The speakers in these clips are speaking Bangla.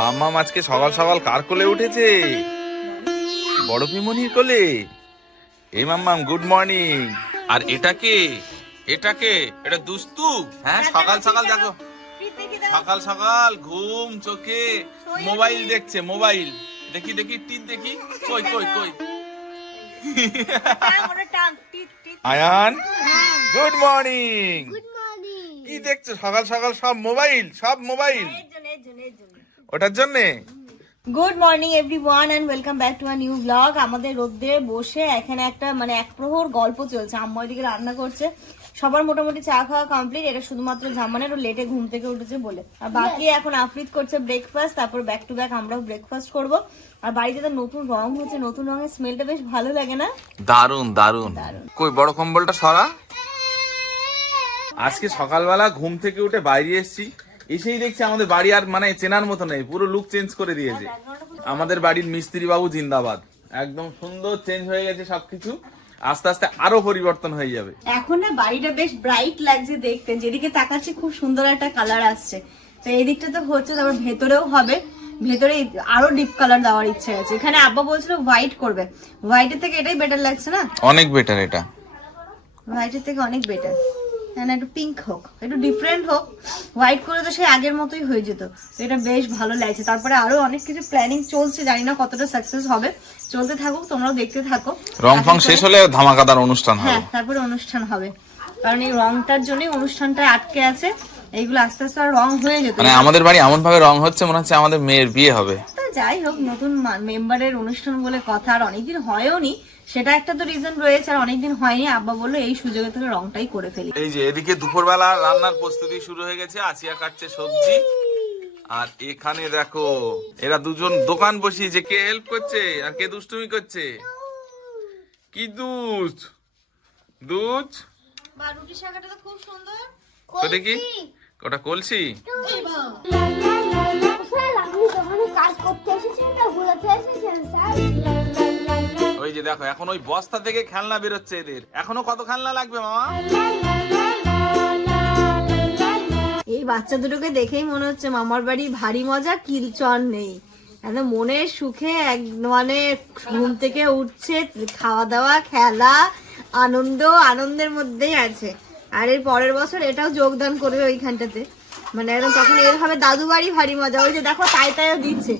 মাম্মাম আজকে সকাল সকাল কার কোলে উঠেছে? বড় পিমনির কোলে। এই মাম্মাম গুড মর্নিং আর এটা কে? এটা কে? এটা দুস্তু। হ্যাঁ সকাল সকাল দেখো। সকাল সকাল ঘুম চোখে মোবাইল দেখছে মোবাইল। দেখি দেখি টিপ দেখি। কই কই কই? আয়ান গুড মর্নিং কি দেখছ? সকাল সকাল সব মোবাইল সব মোবাইল। ওটার জন্যে? Good morning everyone and welcome back to a new blog আমাদের রোদ্রে বসে এখানে একটা মানে এক প্রহর গল্প চলছে। আম্মা এদিকে রান্না করছে। সবার মোটামুটি চা খাওয়া কমপ্লিট এটা শুধুমাত্র জামানের ও লেটে ঘুম থেকে উঠেছে বলে। আর বাকি এখন আফরিদ করছে ব্রেকফাস্ট তারপর ব্যাক টু ব্যাক আমরাও ব্রেকফাস্ট করব। আর বাড়িতে তো নতুন রং হচ্ছে নতুন রঙের স্মেলটা বেশ ভালো লাগে না? দারুণ দারুণ কই বড় কম্বলটা সরা? আজকে সকালবেলা ঘুম থেকে উঠে বাইরে এসেছি। এসেই দেখছি আমাদের বাড়ি আর মানে চেনার মতো নেই পুরো লুক চেঞ্জ করে দিয়েছে। আমাদের বাড়ির মিস্ত্রি বাবু জিন্দাবাদ। একদম সুন্দর চেঞ্জ হয়ে গেছে সবকিছু আস্তে আস্তে আরও পরিবর্তন হয়ে যাবে। এখন না বাড়িটা বেশ ব্রাইট লাগছে দেখতে যেদিকে তাকাচ্ছি খুব সুন্দর একটা কালার আসছে। তো এই দিকটা তো হচ্ছে তারপর ভেতরেও হবে। ভেতরে আরও ডিপ কালার দেওয়ার ইচ্ছে আছে। এখানে আব্বা বলছিল হোয়াইট করবে। হোয়াইটের থেকে এটাই বেটার লাগছে না? অনেক বেটার এটা। হোয়াইটের থেকে অনেক বেটার না একটু পিঙ্ক হোক। একটু ডিফারেন্ট হোক। হোয়াইট করে তো সেই আগের মতোই হয়ে যেত। তো এটা বেশ ভালো লাগছে। তারপরে আরও অনেক কিছু প্ল্যানিং চলছে। জানি না কতটা সাকসেস হবে। চলতে থাকুক তোমরাও দেখতে থাকো। রং ফং শেষ হলে ধামাকাদার অনুষ্ঠান হবে। হ্যাঁ তারপরে অনুষ্ঠান হবে। কারণ এই রংটার জন্যই অনুষ্ঠানটা আটকে আছে। এইগুলো আস্তে আস্তে আর রং হয়ে যেত। মানে আমাদের বাড়ি এমন ভাবে রং হচ্ছে মনে হচ্ছে আমাদের মেয়ের বিয়ে হবে। যাই হোক নতুন মেম্বারের অনুষ্ঠান বলে কথা আর অনেকদিন হয়ও নি। সেটা একটা তো রিজন রয়েছে আর অনেকদিন হয়নি আব্বা বলল এই সুযোগে থেকে রংটাই করে ফেলি এই যে এদিকে দুপুরবেলা রান্নার প্রস্তুতি শুরু হয়ে গেছে আসিয়া কাটছে সবজি আর এখানে দেখো এরা দুজন দোকান বসিয়েছে কে হেল্প করছে আর কে দুষ্টুমি করছে কি দুধ দুধ বা রুটি শাখাটা তো খুব সুন্দর তো দেখি ওটা কলসি কাজ করতে এসেছি না ঘুরাতে এসেছেন স্যার ওই যে দেখো, এখন ওই বস্তা থেকে খেলনা বেরোচ্ছে এদের। এখনও কত খেলনা লাগবে, মামা? এই বাচ্চা দুটোকে দেখেই মনে হচ্ছে মামার বাড়ি ভারী মজা, কিলচর নেই। একদম মনের সুখে এক মানে ঘুম থেকে উঠছে খাওয়া দাওয়া খেলা, আনন্দ, আনন্দের মধ্যেই আছে। আর এর পরের বছর এটাও যোগদান করবে ওইখানটাতে। মানে একদম তখন এর হবে দাদু বাড়ি ভারী মজা। ওই যে দেখো, তাই তাইও দিচ্ছে।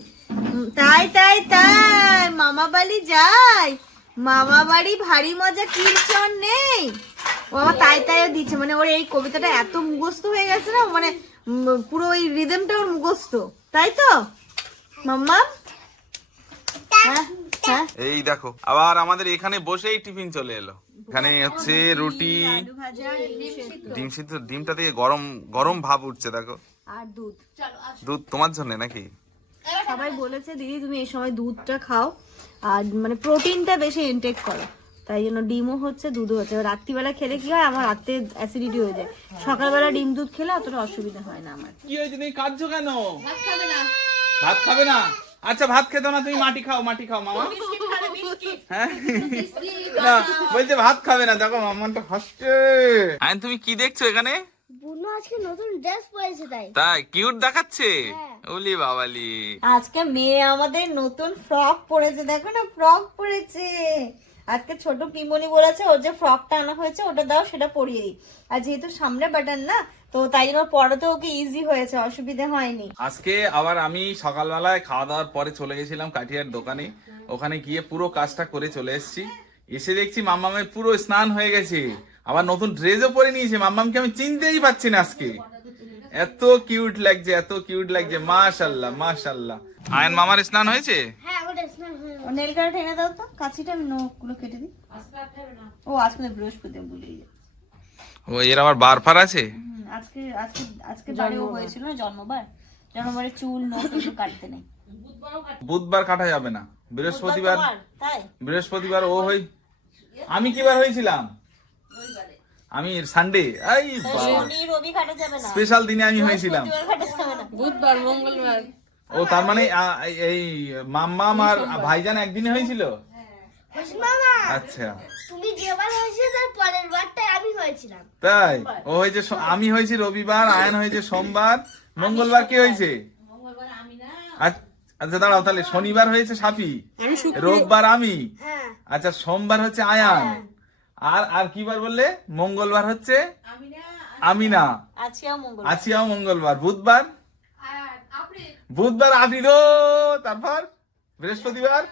তাই তাই তাই। মামা বাড়ি যাই। মামা বাড়ি ভারী মজা কিলচর নেই। ও আমার তাই তাইও দিচ্ছে। মানে ওর এই কবিতাটা এত মুখস্থ হয়ে গেছে না মানে পুরো ওই রিদমটা ওর মুখস্থ। তাই তো? মাম্মা? হ্যাঁ হ্যাঁ। এই দেখো আবার আমাদের এখানে বসেই টিফিন চলে এলো। এখানে হচ্ছে রুটি ডিম সিদ্ধ ডিমটা থেকে গরম গরম ভাব উঠছে দেখো। আর দুধ। দুধ তোমার জন্য নাকি? সবাই বলেছে দিদি তুমি এই সময় দুধটা খাও আর মানে প্রোটিনটা বেশি ইনটেক করো। তাই জন্য ডিমও হচ্ছে দুধও হচ্ছে। রাত্রিবেলা খেলে কি হয়? আমার রাতে অ্যাসিডিটি হয়ে যায়। সকালবেলা ডিম দুধ খেলে অতটা অসুবিধা হয় না আমার। কি হয়েছে? তুমি কাঁদছো কেন? ভাত খাবে না। আচ্ছা ভাত খেতো না তুমি মাটি খাও মাটি খাও মামা। হ্যাঁ? না বলছে ভাত খাবে না। দেখো মামাটা হাসছে। আইন তুমি কি দেখছ এখানে? বুনু আজকে নতুন ড্রেস পরেছে তাই। তাই? কিউট দেখাচ্ছে? ওলি বাবালি। আজকে মেয়ে আমাদের নতুন ফ্রক পরেছে দেখো না ফ্রক পরেছে। আজকে ছোট পিমনি বলেছে ওর যে ফ্রকটা আনা হয়েছে ওটা দাও সেটা পরিয়ে দিই। আর যেহেতু সামনে বাটন না তো তাই জন্য পরাতে ওকে ইজি হয়েছে অসুবিধে হয়নি। আজকে আবার আমি সকালবেলায় খাওয়া দাওয়ার পরে চলে গেছিলাম কাঠিয়ার দোকানে। ওখানে গিয়ে পুরো কাজটা করে চলে এসেছি। এসে দেখছি মাম্মামের পুরো স্নান হয়ে গেছে। আবার নতুন ড্রেসও পরে নিয়েছে। মাম্মামকে আমি চিনতেই পাচ্ছি না আজকে। এত কিউট লাগছে এত কিউট লাগছে। মাশাল্লাহ মাশাল্লাহ। আয়ন মামার স্নান হয়েছে? হ্যাঁ ওটা স্নান হয়ে গেছে। নেল কার্ড এনে দাও তো কাছিটা আমি নখগুলো কেটে দিই। ও আজকে তো বৃহস্পতি আমি ভুলে গেছি ও এর আবার বার ফার আছে আজকে আজকে আজকে বারেও হয়েছিল না জন্মবার। জন্মবারে চুল নখ কিছু কাটতে নেই। বুধবার কাটা যাবে না। বৃহস্পতিবার তাই? বৃহস্পতিবার ও হই আমি কিবার হয়েছিলাম? আমি সানডে এই শনি রবি কাটা যাবে না। স্পেশাল দিনে আমি হয়েছিলাম। যাবে না। ও তার মানে এই মাম্মাম আর ভাইজান একদিনে হয়েছিল? আচ্ছা। তুমি যেবার হয়েছে তার পরের বারটাই আমি হয়েছিলাম। তাই? ও হয়েছে আমি হয়েছি রবিবার আয়ন হয়েছে সোমবার। মঙ্গলবার কি হয়েছে? আচ- আচ্ছা দাঁড়াও তাহলে শনিবার হয়েছে সাফি। রোববার আমি। হ্যাঁ। আচ্ছা সোমবার হচ্ছে আয়ান। আর আর কি বার বললে? মঙ্গলবার হচ্ছে আমিনা আছিয়া আছিয়াও মঙ্গলবার। বুধবার? বুধবার আপনি তো তারপর? বৃহস্পতিবার?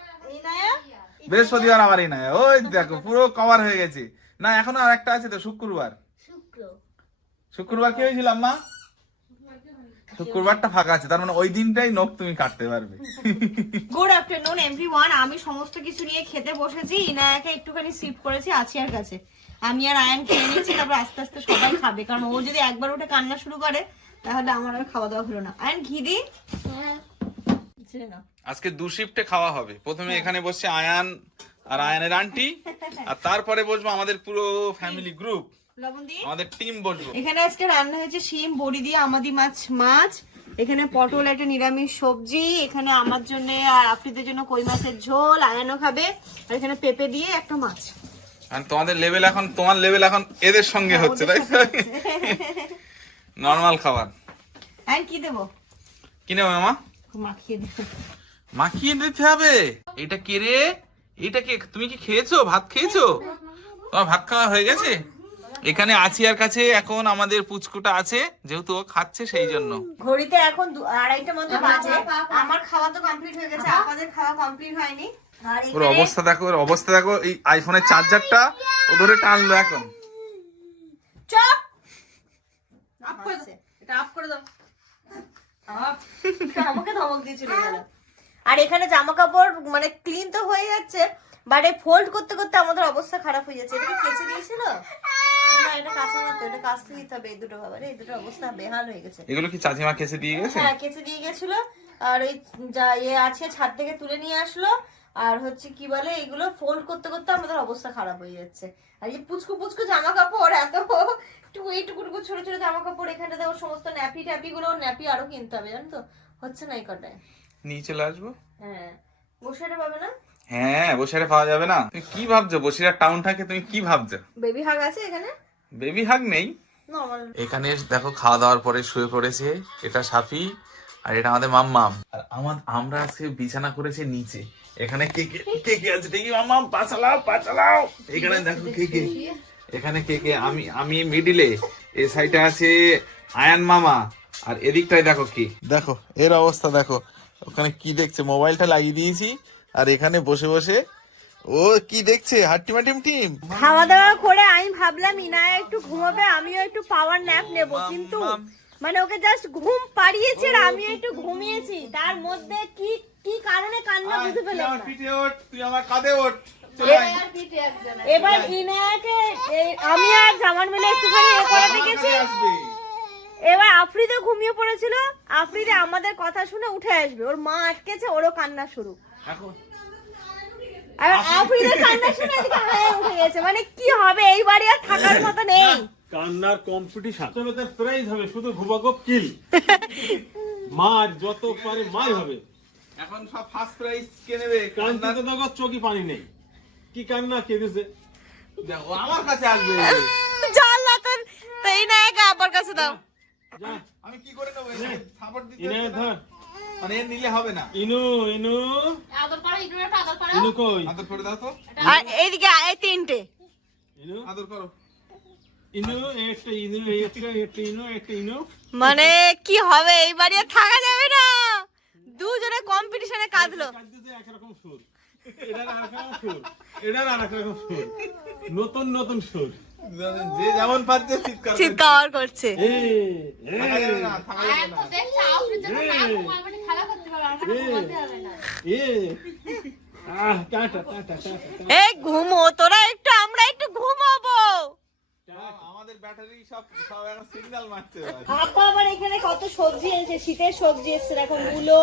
বৃহস্পতিবার আমার এই না ওই দেখো পুরো কভার হয়ে গেছে। না এখন আর একটা আছে তো শুক্রবার। শুক্র। শুক্রবার কি হয়েছিল আম্মা? শুক্রবারটা ফাঁকা আছে তার মানে ওই দিনটাই নখ তুমি কাটতে পারবে। গুড আফটারনুন এভরিওয়ান আমি সমস্ত কিছু নিয়ে খেতে বসেছি ইনায়াকে একটুখানি সিপ করেছি আছিয়ার কাছে। আমি আর আয়ান খেয়ে নিয়েছি তারপর আস্তে আস্তে সবাই খাবে। কারণ ও যদি একবার উঠে কান্না শুরু করে তাহলে আমার আর খাওয়া দাওয়া হলো না। আয়ান ঘি দি। আজকে দু শিফটে খাওয়া হবে। প্রথমে এখানে বসছে আয়ান আর আয়ানের আন্টি আর তারপরে বসবো আমাদের পুরো ফ্যামিলি গ্রুপ লবণ দিয়ে? আমাদের টিম বসবো। এখানে আজকে রান্না হয়েছে শিম বড়ি দিয়ে আমাদি মাছ মাছ। এখানে পটল একটা নিরামিষ সবজি। এখানে আমার জন্য আর আফ্রিদের জন্য কই মাছের ঝোল আয়ানো খাবে। আর এখানে পেঁপে দিয়ে একটা মাছ। আর তোমাদের লেভেল এখন তোমার লেভেল এখন এদের সঙ্গে হচ্ছে তাই নর্মাল খাবার। আয়ান কি দেবো? কি নেবে মামা? মাখিয়ে দেবো। মাখিয়ে দিতে হবে। এটা কে রে? এটা কে? তুমি কি খেয়েছো? ভাত খেয়েছো? তোমার ভাত খাওয়া হয়ে গেছে? এখানে আছিয়ার কাছে এখন আমাদের পুচকুটা আছে যেহেতু ও খাচ্ছে সেই জন্য ঘড়িতে এখন আড়াইটা মতো বাজে। আমার খাওয়া তো কমপ্লিট হয়ে গেছে আপনাদের খাওয়া কমপ্লিট হয়নি। ওর অবস্থা দেখো ওর অবস্থা দেখো এই আইফোনের চার্জারটা ও ধরে টানলো এখন। চপ! আপ করে দাও। এটা আপ করে দাও। আপ। আমাকে ধমক দিয়েছিল। আর এখানে জামা কাপড় মানে ক্লিন তো হয়ে যাচ্ছে বাট এই ফোল্ড করতে করতে আমাদের অবস্থা খারাপ হয়ে যাচ্ছে। এটা কি কেচে দিয়েছিল? না এটা কাঁচা মতো এটা কাচতে দিতে হবে এই দুটো বাবার এই দুটো অবস্থা বেহাল হয়ে গেছে। এগুলো কি চাচিমা কেসে দিয়ে গেছে? হ্যাঁ কেচে দিয়ে গেছিল আর ওই যা ইয়ে আছে ছাদ থেকে তুলে নিয়ে আসলো আর হচ্ছে কি বলে এগুলো ফোল্ড করতে করতে আমাদের অবস্থা খারাপ হয়ে যাচ্ছে। আর এই পুচকু পুচকু জামা কাপড় এত টুকু এইটুকু টুকু ছোট ছোট জামা কাপড় ওর সমস্ত ন্যাপি ট্যাপি গুলো ন্যাপি আরও কিনতে হবে জানো তো? হচ্ছে না এই কটায়। নিয়ে চলে আসব? হ্যাঁ বসে পাবে না? হ্যাঁ বসিরে পাওয়া যাবে না। তুমি কি ভাবছ? বসিরা টাউন থাকে তুমি কি ভাবছ? বেবি হাগ আছে এখানে? বেবি হাগ নেই? এখানে দেখো খাওয়া দাওয়ার পরে শুয়ে পড়েছে এটা সাফি আর এটা আমাদের মাম্মাম। আর আমার আমরা আজকে বিছানা করেছে নিচে। এখানে কে কে কে কে আছে দেখি? মাম্মাম পা চালাও পা এখানে দেখো কে কে। এখানে কে কে আমি আমি মিডিলে এই সাইডে আছে আয়ান মামা আর এদিকটায় দেখো কি। দেখো এর অবস্থা দেখো। ওখানে কি দেখছে? মোবাইলটা লাগিয়ে দিয়েছি আর এখানে বসে বসে ও কি দেখছে? হাট্টিমা টিম টিম? খাওয়া দাওয়া করে আমি ভাবলাম ইনায়া একটু ঘুমাবে আমিও একটু পাওয়ার ন্যাপ নেব। কিন্তু মানে ওকে জাস্ট ঘুম পাড়িয়েছি আর আমি একটু ঘুমিয়েছি। তার মধ্যে কি কি কারণে কান্না বুঝে পেলাম না। তুই আমার কাঁধে ওঠ। এবার ইনায়াকে আমি আর জামান মিলে একটুখানি এ করে দেখেছি। আসবে। এবার আফ্রিদে ঘুমিয়ে পড়েছিল। আফ্রিদে আমাদের কথা শুনে উঠে আসবে। ওর মা আটকেছে ওরও কান্না শুরু। এখন আর আফ্রিদের কান্না শুনে এদিকে হায় উঠে গেছে। মানে কি হবে? এই বাড়ি আর থাকার মতো নেই। কান্নার কম্পিটিশন তবে তার প্রাইজ হবে শুধু ভুবাগপ কিল মার যত পারে মাই হবে। এখন সব ফার্স্ট প্রাইজ কে নেবে? কান্নাতে দেখো চোখে পানি নেই। কি কান্না কেঁদেছে দেখো আমার কাছে আসবে। চল না তোর। তো ইনায়াকে আবার কাছে দাও। আমি কি করে নেব? সাপোর্ট দিতে না? মানে নিলে হবে না। ইনু ইনু। ইনু কই? আদর করে দাও তো। আর এইদিকে এই তিনটে। ইনু? আদর করো। ইনু একটা ইনু একটা একটা ইনু একটা ইনু। মানে কি হবে? এই বাড়ি আর থাকা যাবে না। দুজনে কম্পিটিশনে কাঁদলো। একরকম সুর। এটার আর রকম সুর। এটার আর রকম সুর। নতুন নতুন সুর। চিৎকার করছে। এই ঘুমো তোরা একটু আমরা একটু ঘুমাবো। আমাদের ব্যাটারি সব সব এখন সিগন্যাল মারছে আপা আবার এখানে কত সবজি এনেছে? শীতের সবজি এসছে দেখো মূলো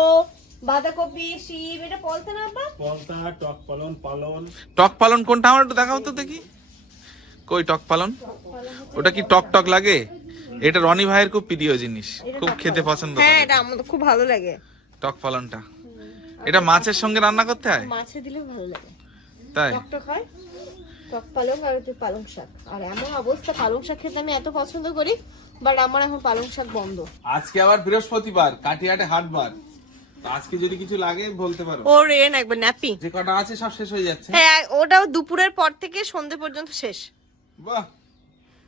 বাঁধাকপি শিম এটা বলতে না আপা? পলতা টক পালন পালন। টক পালন কোনটা? আমার একটু দেখাও তো দেখি। কই টক পালন? ওটা কি টক টক লাগে? এটা রনি ভাইয়ের খুব প্রিয় জিনিস খুব খেতে পছন্দ হ্যাঁ এটা আমাদের খুব ভালো লাগে। টক পালনটা। এটা মাছের সঙ্গে রান্না করতে হয়? মাছে দিলেও ভালো লাগে। তাই? টকটক হয় টক পালং আর একটু পালং শাক। আর এমন অবস্থা পালং শাক খেতে আমি এত পছন্দ করি বাট আমার এখন পালং শাক বন্ধ। আজকে আবার বৃহস্পতিবার কাটিয়াটে হাটবার। আজকে যদি কিছু লাগে বলতে পারো। ও রেন একবার ন্যাপি। যে কটা আছে সব শেষ হয়ে যাচ্ছে। হ্যাঁ ওটাও দুপুরের পর থেকে সন্ধে পর্যন্ত শেষ। বাহ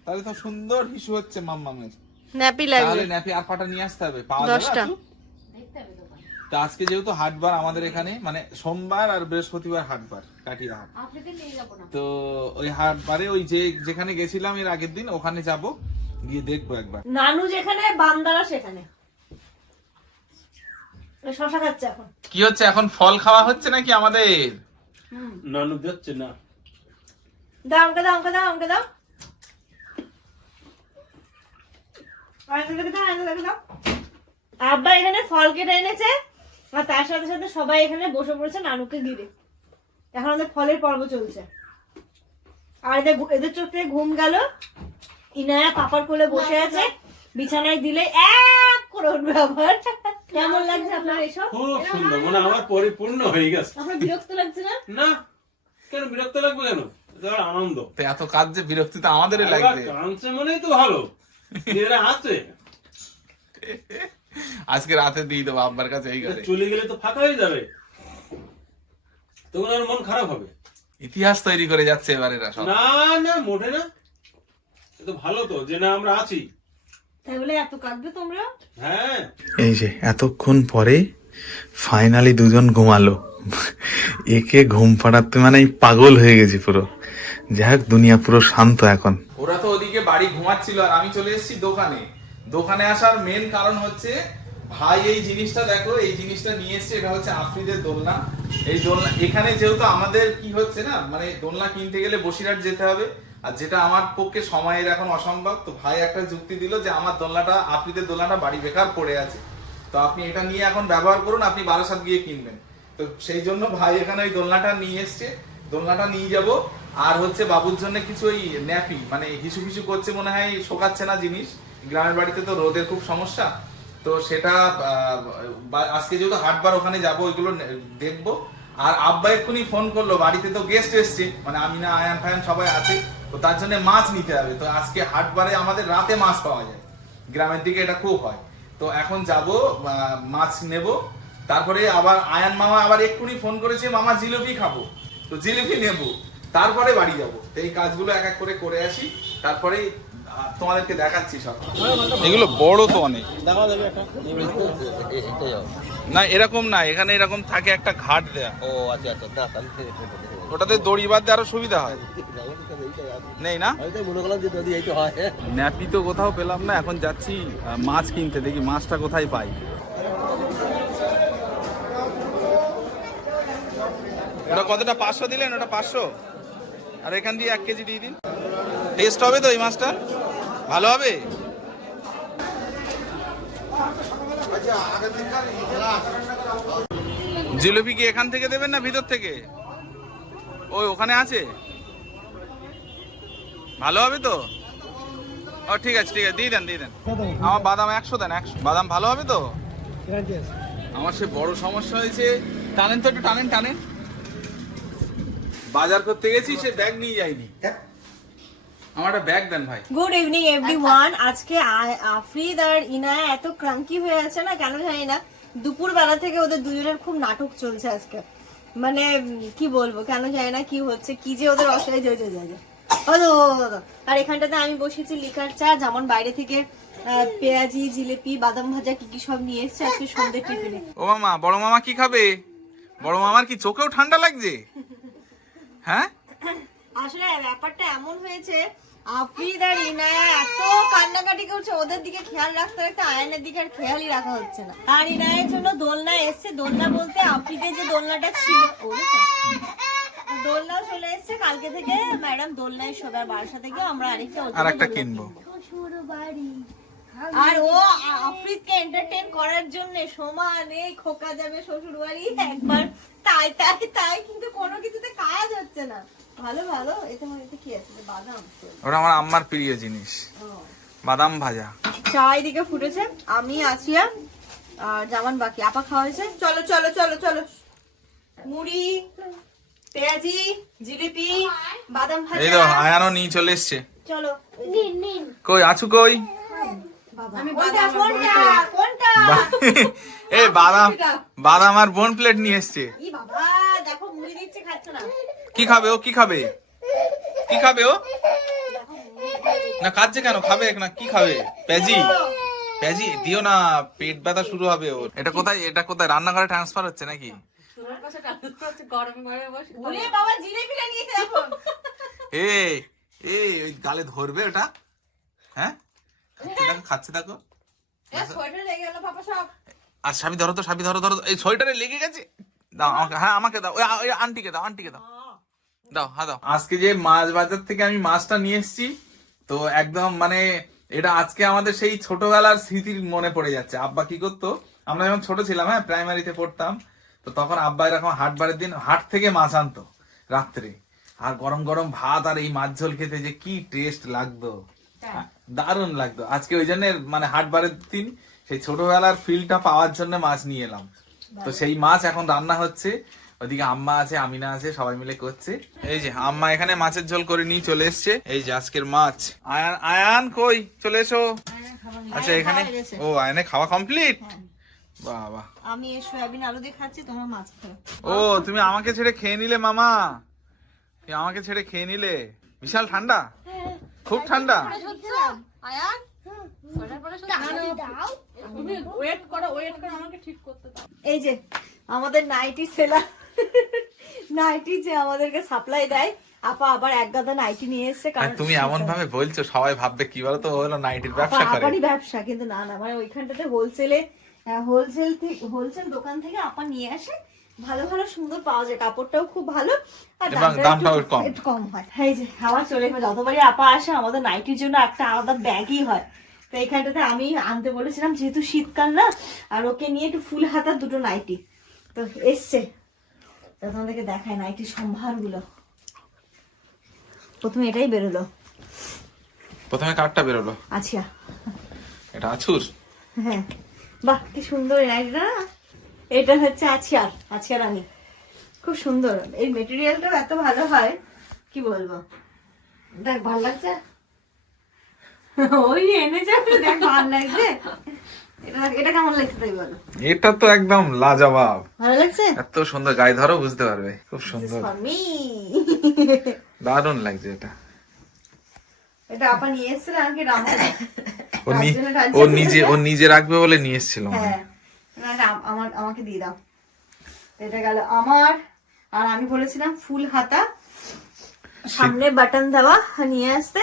তাহলে তো সুন্দর হিসু হচ্ছে মাম্মামের। ন্যাপি তাহলে ন্যাপি আর কটা নিয়ে আসতে হবে? পাওয়া যাবে? তা আজকে যেহেতু হাটবার আমাদের এখানে মানে সোমবার আর বৃহস্পতিবার হাটবার কাটিয়া হাট তো ওই হাটবারে ওই যে যেখানে গেছিলাম এর আগের দিন ওখানে যাব গিয়ে দেখব একবার। নানু যেখানে বান্দারা সেখানে। শশা খাচ্ছে এখন। কি হচ্ছে এখন ফল খাওয়া হচ্ছে নাকি আমাদের? নানু যাচ্ছে না। দাও আমাকে দাও আমাকে দাও আমাকে দাও। আব্বা এখানে ফল কেটে এনেছে আর তার সাথে সাথে সবাই এখানে বসে পড়েছে নানুকে ঘিরে। এখন আমাদের ফলের পর্ব চলছে। আর এদের এদের চোখ থেকে ঘুম গেল। ইনায়া পাপার কোলে বসে আছে বিছানায় দিলে এক করে উঠবে আবার। কেমন লাগছে আপনার এসব? খুব সুন্দর মানে আমার পরিপূর্ণ হয়ে গেছে। আপনার বিরক্ত লাগছে না? না কেন বিরক্ত লাগবে কেন? আনন্দ। তো এত কাজ যে বিরক্তি তো আমাদেরই এবার লাগছে কাঁদছে মনেই তো ভালো। এরা আছে আজকে রাতে দিয়ে দেবো আব্বার কাছে এই করে চলে গেলে তো ফাঁকা হয়ে যাবে। তখন আর মন খারাপ হবে। ইতিহাস তৈরি করে যাচ্ছে এবার এরা না না মোটে না। তো ভালো তো যে না আমরা আছি। এত কাঁদবে তোমরা? হ্যাঁ। এই যে এতক্ষণ পরে ফাইনালি দুজন ঘুমালো। একে ঘুম পাড়াতে মানে পাগল হয়ে গেছি পুরো। যাই হোক দুনিয়া পুরো শান্ত এখন। ওরা তো ওদিকে বাড়ি ঘুমাচ্ছিল আর আমি চলে এসেছি দোকানে। দোকানে আসার মেন কারণ হচ্ছে, ভাই, এই জিনিসটা দেখো, এই জিনিসটা নিয়ে এসছে, এটা হচ্ছে আফ্রিদের দোলনা। এই দোলনা, এখানে যেহেতু আমাদের কি হচ্ছে না মানে দোলনা কিনতে গেলে বসিরহাট যেতে হবে, আর যেটা আমার পক্ষে সময়ের এখন অসম্ভব, তো ভাই একটা যুক্তি দিল যে আমার দোলনাটা, আফ্রিদের দোলনাটা বাড়ি বেকার পড়ে আছে। তো আপনি এটা নিয়ে এখন ব্যবহার করুন, আপনি বারাসাত গিয়ে কিনবেন। তো সেই জন্য ভাই এখানে ওই দোলনাটা নিয়ে এসছে। দোলনাটা নিয়ে যাব আর হচ্ছে বাবুর জন্য কিছু ওই ন্যাপি মানে হিসু হিসু করছে মনে হয়, শোকাচ্ছে না জিনিস। গ্রামের বাড়িতে তো রোদের খুব সমস্যা। তো সেটা আজকে যেহেতু হাটবার ওখানে যাব, ওইগুলো দেখব। আর আব্বা এক্ষুনি ফোন করল, বাড়িতে তো গেস্ট এসছে। মানে আমি না আয়ান, ফায়ান সবাই আছে। তো তার জন্য মাছ নিতে হবে। তো আজকে হাটবারে আমাদের রাতে মাছ পাওয়া যায়। গ্রামের দিকে এটা খুব হয়। তো এখন যাব মাছ নেব। তারপরে আবার আয়ান মামা আবার এক্ষুনি ফোন করেছে, মামা জিলিপি খাব। তো জিলিপি নেব। তারপরে বাড়ি যাব। এই কাজগুলো এক এক করে করে আসি তারপরে তোমাদেরকে দেখাচ্ছি সব। এগুলো বড় তো অনেক। না এরকম না এখানে এরকম থাকে একটা ঘাট দেয়া। ও আচ্ছা আচ্ছা ওটাতে দড়ি বাঁধতে আরও সুবিধা হয়। নেই না? ন্যাপি তো কোথাও পেলাম না এখন যাচ্ছি মাছ কিনতে দেখি মাছটা কোথায় পাই। ওটা কতটা? পাঁচশো দিলেন? ওটা পাঁচশো? আর এখান দিয়ে এক কেজি দিয়ে দিন। টেস্ট হবে তো এই মাছটা ভালো হবে? জিলিপি কি এখান থেকে দেবেন না ভিতর থেকে? ওই ওখানে আছে? ভালো হবে তো? ও ঠিক আছে ঠিক আছে দিয়ে দেন দিয়ে দেন। আমার বাদাম একশো দেন একশো। বাদাম ভালো হবে তো? আমার সে বড় সমস্যা হয়েছে। টানেন তো একটু টানেন টানেন। বাজার করতে গেছি সে ব্যাগ নিয়ে যায়নি। আমার একটা ব্যাগ দেন ভাই। গুড ইভিনিং এভরিওয়ান আজকে আফরিদ আর ইনায়া এত ক্রাঙ্কি হয়ে আছে না কেন জানি না। দুপুর বেলা থেকে ওদের দুজনের খুব নাটক চলছে আজকে। মানে কি বলব কেন জানি না কি হচ্ছে কি যে ওদের অসহায় জয় জয় তো। আর এখানটাতে আমি বসেছি লিকার চা যেমন বাইরে থেকে আহ, পেঁয়াজি জিলিপি বাদাম ভাজা কি কি সব নিয়ে এসছে আজকে সন্ধ্যে টিফিনে। ও মামা বড় মামা কি খাবে? বড় মামার কি চোখেও ঠান্ডা লাগছে? হ্যাঁ? আসলে ব্যাপারটা এমন হয়েছে আফরিদ আর ইনায়া এত কান্নাকাটি করছে ওদের দিকে খেয়াল রাখতে রাখতে আয়নের দিকে আর খেয়ালই রাখা হচ্ছে না। আর ইনায়ের জন্য দোলনা এসছে দোলনা বলতে আফরিদের যে দোলনাটা ছিল দোলনাও চলে এসছে কালকে থেকে ম্যাডাম দোলনায় সোদার বাসা থেকে আমরা আরেকটা ওর জন্য আর একটা দোলনা কিনবো। বাড়ি আর ও আফ্রিদকে এন্টারটেইন করার জন্য সমানে খোকা যাবে শ্বশুর বাড়ি একবার তাই তাই তাই কিন্তু কোনো কিছুতে কাজ হচ্ছে না। ভালো ভালো এতে মনে কি আছে? বাদাম। ওটা আমার আম্মার প্রিয় জিনিস। বাদাম ভাজা। চা এদিকে ফুটেছে আমি আসিয়া আর জামান বাকি। আপা খাওয়া হয়েছে? চলো চলো চলো চলো। মুড়ি পেঁয়াজি জিলিপি বাদাম এই ভাজা তো আয়ানও নিয়ে চলে এসছে। চলো। নিন নিন। কই আছু কই? এই বাদাম বাদাম। আর বোন প্লেট নিয়ে এসছে। ই বাবা দেখো মুড়ি দিচ্ছে খাচ্ছ না। কি খাবে ও? কি খাবে? কি খাবে ও? না কাঁদছে কেন? খাবে না কি খাবে? প্যাজি। প্যাজি দিও না পেট ব্যথা শুরু হবে ওর। এটা কোথায়? এটা কোথায়? রান্নাঘরে ট্রান্সফার হচ্ছে নাকি? এই ওই গালে ধরবে ওটা? হ্যাঁ? খাচ্ছে দেখো খাচ্ছে আর স্বামী ধরো তো স্বামী ধরো ধরো এই সোয়েটারে লেগে গেছে দাও আমাকে হ্যাঁ আমাকে দাও ওই আন্টিকে দাও আন্টিকে দাও দাও হ্যাঁ দাও আজকে যে মাছ বাজার থেকে আমি মাছটা নিয়ে এসেছি তো একদম মানে এটা আজকে আমাদের সেই ছোটবেলার স্মৃতির মনে পড়ে যাচ্ছে। আব্বা কি করতো? আমরা যখন ছোট ছিলাম হ্যাঁ প্রাইমারিতে পড়তাম তো তখন আব্বা এরকম হাট বারের দিন হাট থেকে মাছ আনতো রাত্রে। আর গরম গরম ভাত আর এই মাছ ঝোল খেতে যে কি টেস্ট লাগতো। দারুণ লাগতো। আজকে ওই জন্য মানে হাট বারের দিন সেই ছোটবেলার ফিলটা পাওয়ার জন্য মাছ নিয়ে এলাম। তো সেই মাছ এখন রান্না হচ্ছে। ওদিকে আম্মা আছে আমিনা আছে সবাই মিলে করছে। এই যে আম্মা এখানে মাছের ঝোল করে নিয়ে চলে এসছে। এই যে আজকের মাছ। আয়ান আয়ান কই? চলে এসো। আচ্ছা এখানে ও আয়নে খাওয়া কমপ্লিট বাবা। আমি এই সয়াবিন আলু দিয়ে খাচ্ছি তোমরা মাছ খাও। ও তুমি আমাকে ছেড়ে খেয়ে নিলে মামা। তুমি আমাকে ছেড়ে খেয়ে নিলে। বিশাল ঠান্ডা? খুব ঠান্ডা। এই যে আমাদের নাইটি সেলার নাইটি যে আমাদেরকে সাপ্লাই দেয় আপা আবার এক গাদা নাইটি নিয়ে এসেছে কারণ তুমি এমন ভাবে বলছো সবাই ভাববে কি বলতো ও হলো নাইটির ব্যবসা আপা- করে। আপারই ব্যবসা কিন্তু না না মানে ওইখানটাতে হোলসেলে হোলসেল থেকে হোলসেল দোকান থেকে আপা নিয়ে আসে ভালো ভালো সুন্দর পাওয়া যায়। কাপড়টাও খুব ভালো আর দামটাও দামটাও কম। একটু কম হয়। এই যে আবার চলে গেছে যতবারই আপা আসে আমাদের নাইটির জন্য একটা আলাদা ব্যাগই হয়। তো এইখানটাতে আমি আনতে বলেছিলাম যেহেতু শীতকাল না আর ওকে নিয়ে একটু ফুল হাতার দুটো নাইটি তো এসছে। তো তোমাদেরকে দেখায় নাইটির সম্ভারগুলো। প্রথমে এটাই বেরোলো। প্রথমে কাঠটা বেরোলো। আচ্ছা। এটা আছুর? হ্যাঁ। বাহ কি সুন্দর নাইটিটা না। এটা হচ্ছে আছিয়ার আছিয়ার আমি খুব সুন্দর। এই মেটেরিয়ালটাও এত ভালো হয় কি বলব? দেখ ভালো লাগছে? ওই এনেছে দেখ ভালো লাগছে। এটা কেমন লাগছে তাই বলো। এটা তো একদম লাজবাব। ভালো লাগছে? এত সুন্দর গায়ে ধরো বুঝতে পারবে। খুব সুন্দর। দারুণ লাগছে এটা। এটা আপা নিয়ে এসেছিলেন আর কি রামা। ও নিজে ও নিজে রাখবে বলে নিয়ে এসেছিল হয়। হ্যাঁ আমার আমাকে দিয়ে দাও। এটা গেল আমার। আর আমি বলেছিলাম ফুল হাতা। সামনে বাটন দেওয়া নিয়ে আসতে।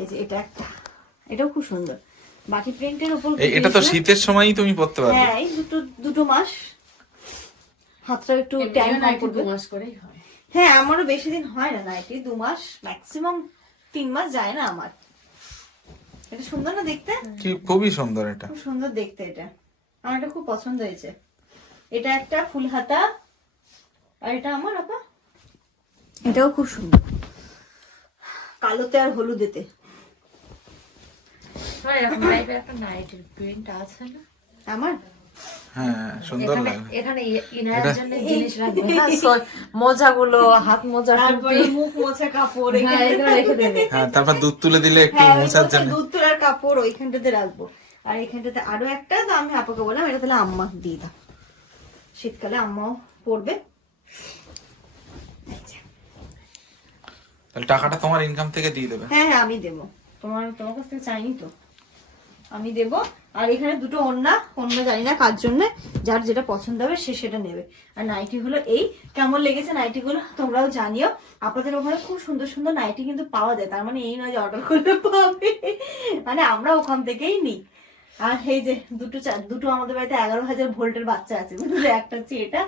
এই যে এটা একটা। এটাও খুব সুন্দর। বাকি প্রিন্টের উপর এটা তো শীতের সময়ই তুমি পড়তে পারবে। হ্যাঁ এই দুটো দুটো মাস। হাতটা একটু ট্যান কম করবে। হ্যাঁ। আমারও বেশি দিন হয় না নাইটি। দু মাস ম্যাক্সিমাম তিন মাস যায় না আমার। এটা সুন্দর না দেখতে? খুবই সুন্দর এটা। খুব সুন্দর দেখতে এটা। আমার এটা খুব পছন্দ হয়েছে। এটা একটা ফুল হাতা আর এটা আমার আপা এটাও খুব সুন্দর। কালোতে আর হলুদেতে। একটা নাইটের প্রিন্ট আছে আমার? এখানে লাগে। জন্য জিনিস রাখবে। হাত মোজা মুখ মোছা কাপড় এখানে এগুলো রেখে দেবে। তারপর দুধ তুলে দিলে একটু হ্যাঁ ওই মোছার জন্য। দুধ তোলার কাপড় ওইখানটাতে রাখব। আর এখানটাতে আরও একটা তো আমি আপাকে বললাম এটা তাহলে আম্মা দিয়ে দাও। শীতকালে আম্মাও পড়বে। তাহলে টাকাটা তোমার ইনকাম থেকে দিয়ে দেবে। হ্যাঁ হ্যাঁ আমি দেবো। তোমার তোমার কাছ থেকে চাইনি তো। আমি দেবো। আর এখানে দুটো ওন্না ওন্না জানি না কার জন্য যার যেটা পছন্দ হবে সে সেটা নেবে। আর নাইটি হলো এই কেমন লেগেছে নাইটি গুলো তোমরাও জানিও। আপনাদের ওখানে খুব সুন্দর সুন্দর নাইটি কিন্তু পাওয়া যায়। তার মানে এই নয় যে অর্ডার করলে পাবে। মানে আমরা ওখান থেকেই নিই। আর এই যে দুটো দুটো আমাদের বাড়িতে এগারো হাজার ভোল্টের বাচ্চা আছে বুঝলে? একটা হচ্ছে এটা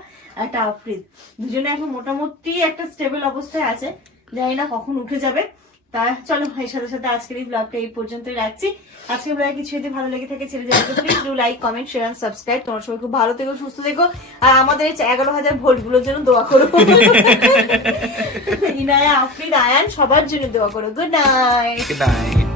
একটা আফ্রিদ দুজনে এখন মোটামুটি একটা স্টেবল অবস্থায় আছে। জানি না কখন উঠে যাবে। তা চলো এর সাথে সাথে আজকের এই ব্লগটা এই পর্যন্তই রাখছি। আজকের ব্লগে কিছু যদি ভালো লেগে থাকে ছেড়ে যাবে please do like comment share and subscribe তোমার সবাই খুব ভালো থেকো সুস্থ থেকো। আর আমাদের এই এগারো হাজার ভোল্টগুলোর জন্য দোয়া করো। ইনায়া আফরিদ আয়ান সবার জন্য দোয়া করো। Good night Good night.